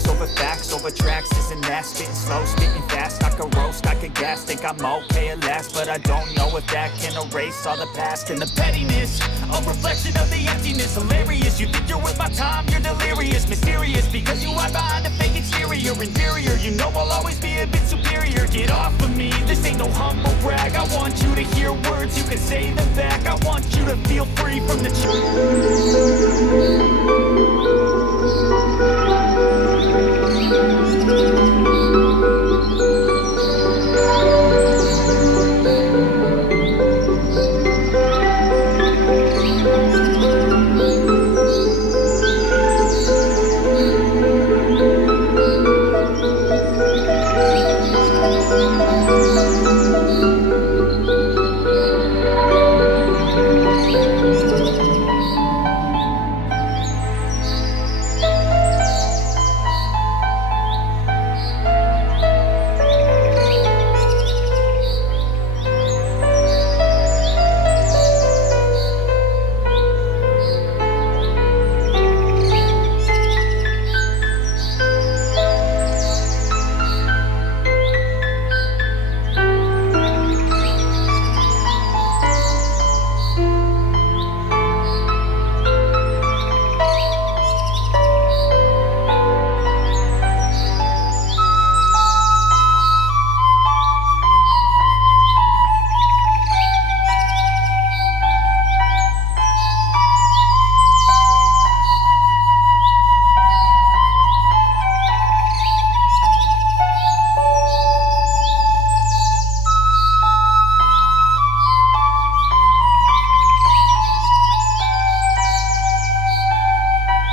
facts over tracks. Isn't that spitting slow, spitting fast? I could roast, I could gas, think I'm okay at last, but I don't know if that can erase all the past and the pettiness. A reflection of the emptiness, hilarious. You think you're worth my time, you're delirious, mysterious, because you hide behind a fake exterior. Inferior, you know I'll always be a bit superior. Get off of me, this ain't no humble brag. I want you to hear words, you can say them back. I want you to feel free from the truth.